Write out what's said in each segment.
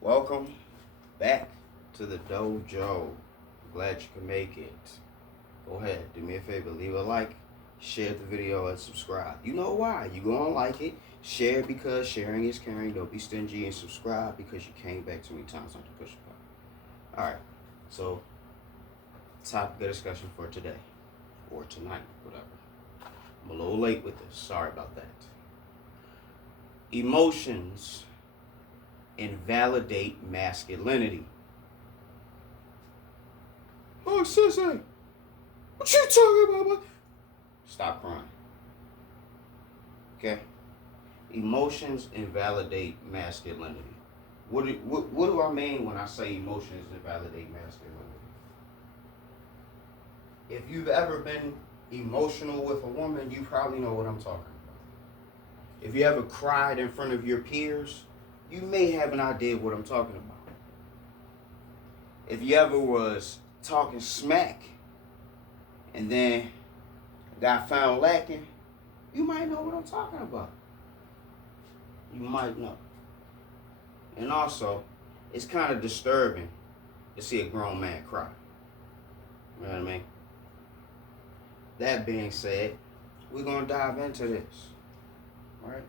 Welcome back to the dojo. Glad you can make it. Go ahead, do me a favor, leave a like, share the video, and subscribe. You know why? You gonna like it. Share because sharing is caring. Don't be stingy, and subscribe because you came back too many times not to push the button. Alright, so topic of discussion for today. Or tonight, whatever. I'm a little late with this. Sorry about that. Emotions invalidate masculinity. Oh, Sensei, what you talking about? Stop crying. Okay? Emotions invalidate masculinity. What do I mean when I say emotions invalidate masculinity? If you've ever been emotional with a woman, you probably know what I'm talking about. If you ever cried in front of your peers, you may have an idea of what I'm talking about. If you ever was talking smack and then got found lacking, you might know what I'm talking about. You might know. And also, it's kind of disturbing to see a grown man cry. You know what I mean? That being said, we're going to dive into this. All right?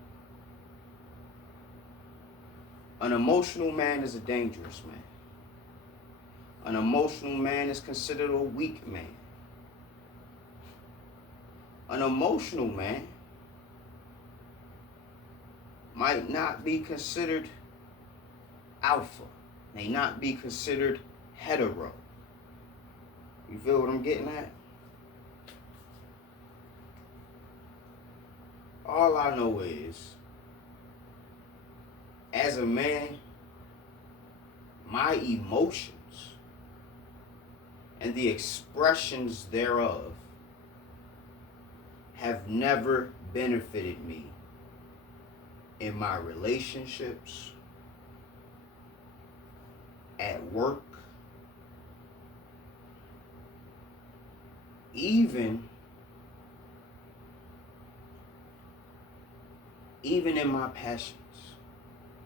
An emotional man is a dangerous man. An emotional man is considered a weak man. An emotional man might not be considered alpha, may not be considered hetero. You feel what I'm getting at? All I know is, as a man, my emotions and the expressions thereof have never benefited me in my relationships, at work, even in my passions,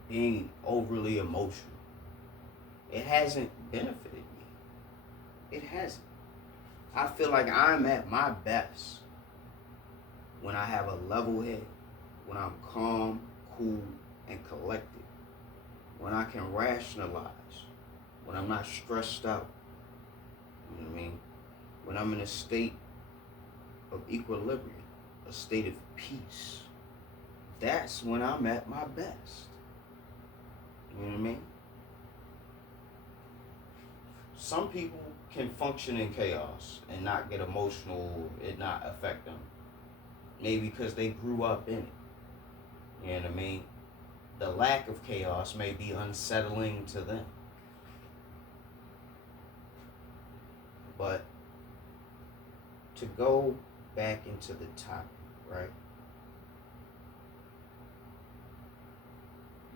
being overly emotional. It hasn't benefited me. It hasn't. I feel like I'm at my best when I have a level head, when I'm calm, cool, and collected, when I can rationalize, when I'm not stressed out, you know what I mean? When I'm in a state of equilibrium, a state of peace. That's when I'm at my best. You know what I mean? Some people can function in chaos and not get emotional, it not affect them. Maybe because they grew up in it. You know what I mean? The lack of chaos may be unsettling to them. But to go back into the topic, right?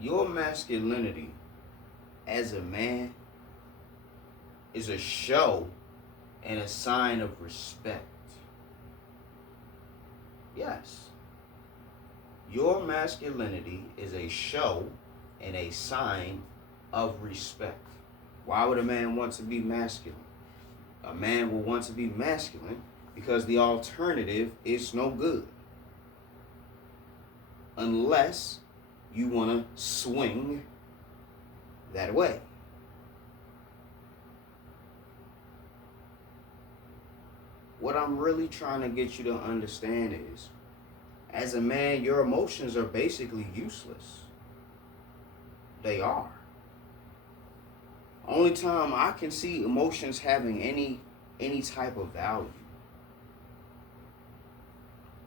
Your masculinity as a man is a show and a sign of respect. Yes. Your masculinity is a show and a sign of respect. Why would a man want to be masculine? A man will want to be masculine because the alternative is no good. Unless you want to swing that way. What I'm really trying to get you to understand is, as a man, your emotions are basically useless. They are. Only time I can see emotions having any type of value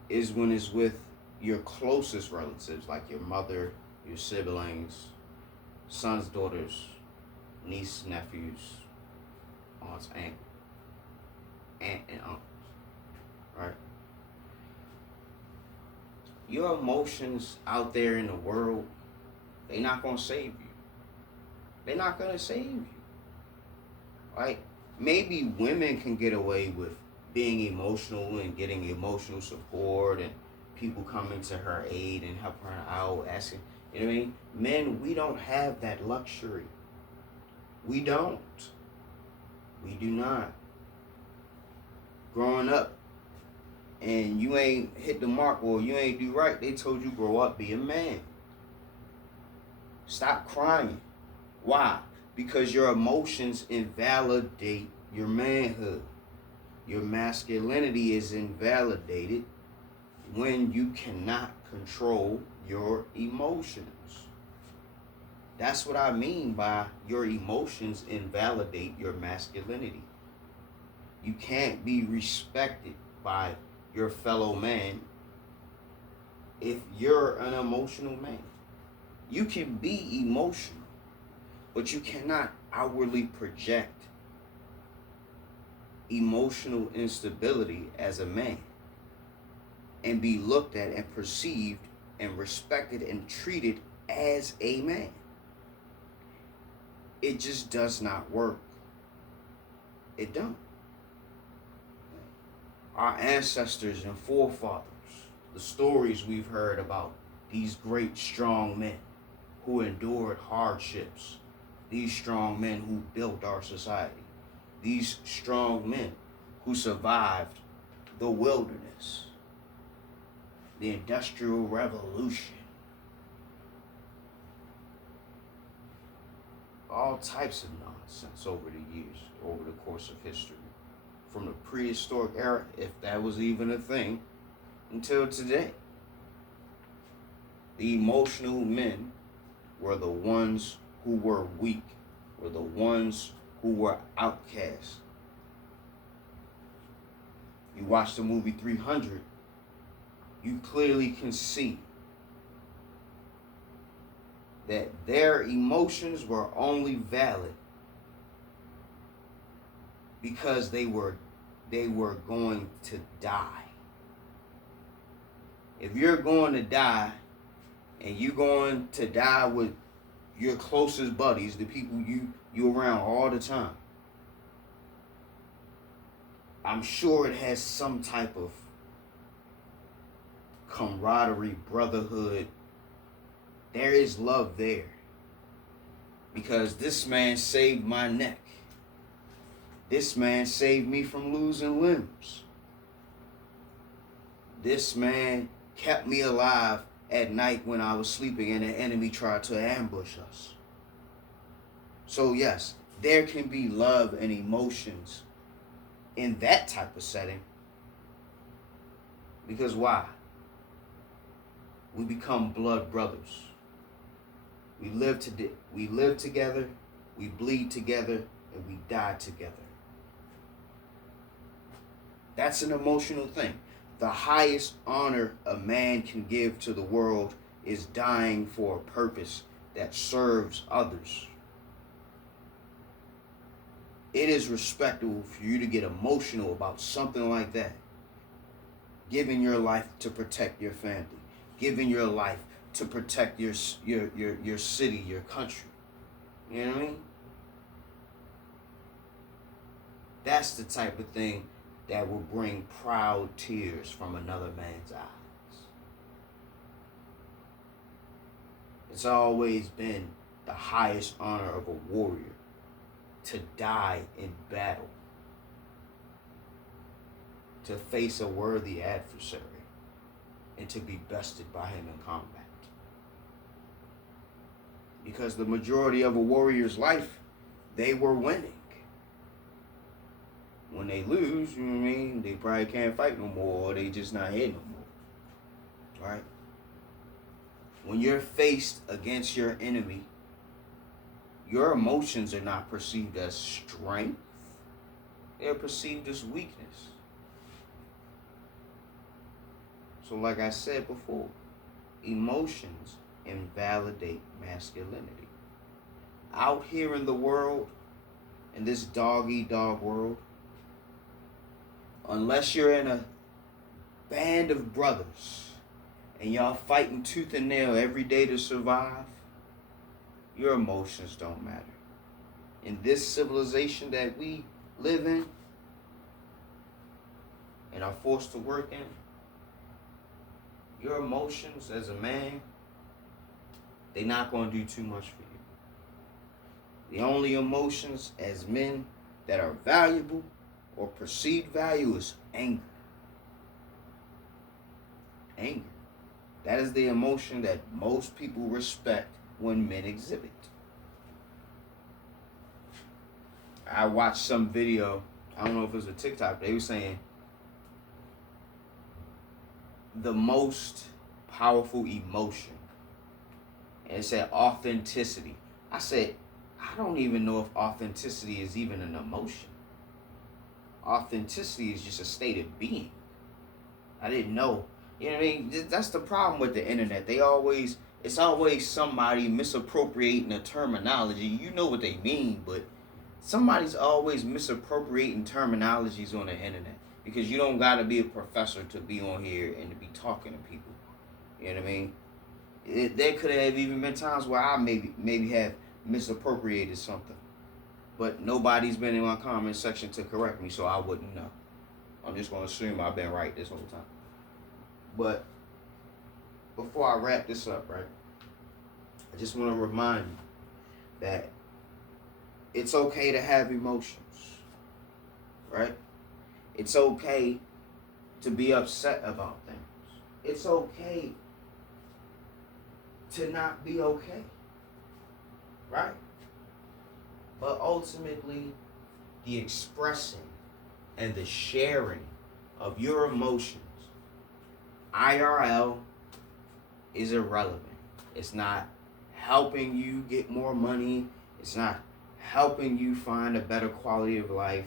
is when it's with your closest relatives, like your mother, your siblings, sons, daughters, nieces, nephews, aunts, aunt and uncles, right? Your emotions out there in the world, they're not gonna save you. They're not gonna save you, right? Maybe women can get away with being emotional and getting emotional support and people coming to her aid and helping her out, asking, You know what I mean? Men, we don't have that luxury. We don't. We do not. Growing up and you ain't hit the mark or you ain't do right, they told you grow up, be a man. Stop crying. Why? Because your emotions invalidate your manhood. Your masculinity is invalidated when you cannot control your emotions. That's what I mean by your emotions invalidate your masculinity. You can't be respected by your fellow man if you're an emotional man. You can be emotional, but you cannot outwardly project emotional instability as a man and be looked at and perceived and respected and treated as a man. It just does not work. It don't. Our ancestors and forefathers, the stories we've heard about these great strong men who endured hardships, these strong men who built our society, these strong men who survived the wilderness, the Industrial Revolution, all types of nonsense over the years, over the course of history, from the prehistoric era, if that was even a thing, until today. The emotional men were the ones who were weak, were the ones who were outcast. You watch the movie 300, you clearly can see that their emotions were only valid because they were going to die. If you're going to die and you're going to die with your closest buddies, the people you around all the time, I'm sure it has some type of camaraderie, brotherhood. There is love there. Because this man saved my neck. This man saved me from losing limbs. This man kept me alive at night when I was sleeping and the enemy tried to ambush us. So yes, there can be love and emotions in that type of setting. Because why? We become blood brothers. We live together, we bleed together, and we die together. That's an emotional thing. The highest honor a man can give to the world is dying for a purpose that serves others. It is respectable for you to get emotional about something like that. Giving your life to protect your family. Giving your life to protect your city, your country. You know what I mean? That's the type of thing that will bring proud tears from another man's eyes. It's always been the highest honor of a warrior to die in battle, to face a worthy adversary, and to be bested by him in combat. Because the majority of a warrior's life, they were winning. When they lose, you know what I mean, they probably can't fight no more, or they just not here no more. Right? When you're faced against your enemy, your emotions are not perceived as strength. They're perceived as weakness. So like I said before, emotions invalidate masculinity. Out here in the world, in this dog-eat-dog world, unless you're in a band of brothers and y'all fighting tooth and nail every day to survive, your emotions don't matter. In this civilization that we live in and are forced to work in, your emotions as a man they're not going to do too much for you. The only emotions as men that are valuable or perceived value is anger. Anger. That is the emotion that most people respect when men exhibit. I watched some video, I don't know if it was a TikTok, they were saying the most powerful emotion. And it said authenticity. I said, I don't even know if authenticity is even an emotion. Authenticity is just a state of being. I didn't know. You know what I mean? That's the problem with the internet. It's always somebody misappropriating a terminology. You know what they mean, but somebody's always misappropriating terminologies on the internet. Because you don't gotta be a professor to be on here and to be talking to people. You know what I mean? There could have even been times where I maybe have misappropriated something. But nobody's been in my comment section to correct me, so I wouldn't know. I'm just going to assume I've been right this whole time. But before I wrap this up, right, I just want to remind you that it's okay to have emotions, right? It's okay to be upset about things. It's okay to not be okay, right? But ultimately, the expressing and the sharing of your emotions, IRL, is irrelevant. It's not helping you get more money. It's not helping you find a better quality of life.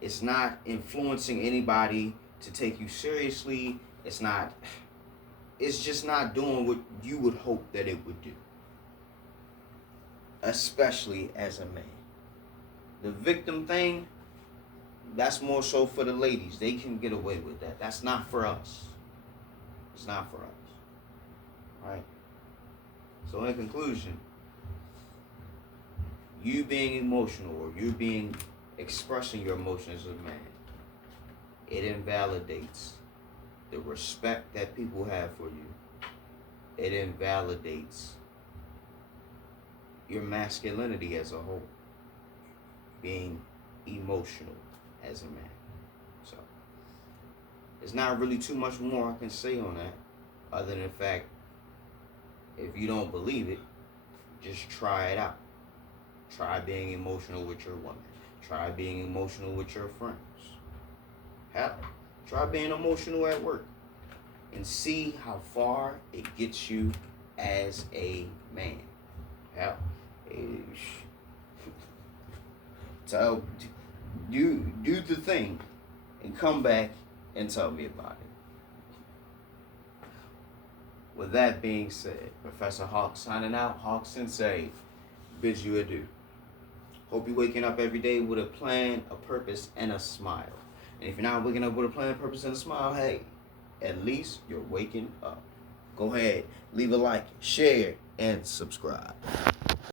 It's not influencing anybody to take you seriously. It's just not doing what you would hope that it would do. Especially as a man. The victim thing, that's more so for the ladies. They can get away with that. That's not for us. It's not for us. Right? So in conclusion, you being emotional or you expressing your emotions as a man, it invalidates the respect that people have for you. It invalidates your masculinity as a whole, being emotional as a man. So there's not really too much more I can say on that, other than the fact, if you don't believe it, just try it out. Try being emotional with your woman. Try being emotional with your friends. Hell, try being emotional at work and see how far it gets you as a man. Hell, so do the thing and come back and tell me about it. With that being said, Professor Hawk signing out. Hawk Sensei bids you adieu. Hope you're waking up every day with a plan, a purpose, and a smile. And if you're not waking up with a plan, a purpose, and a smile, hey, at least you're waking up. Go ahead, leave a like, share, and subscribe.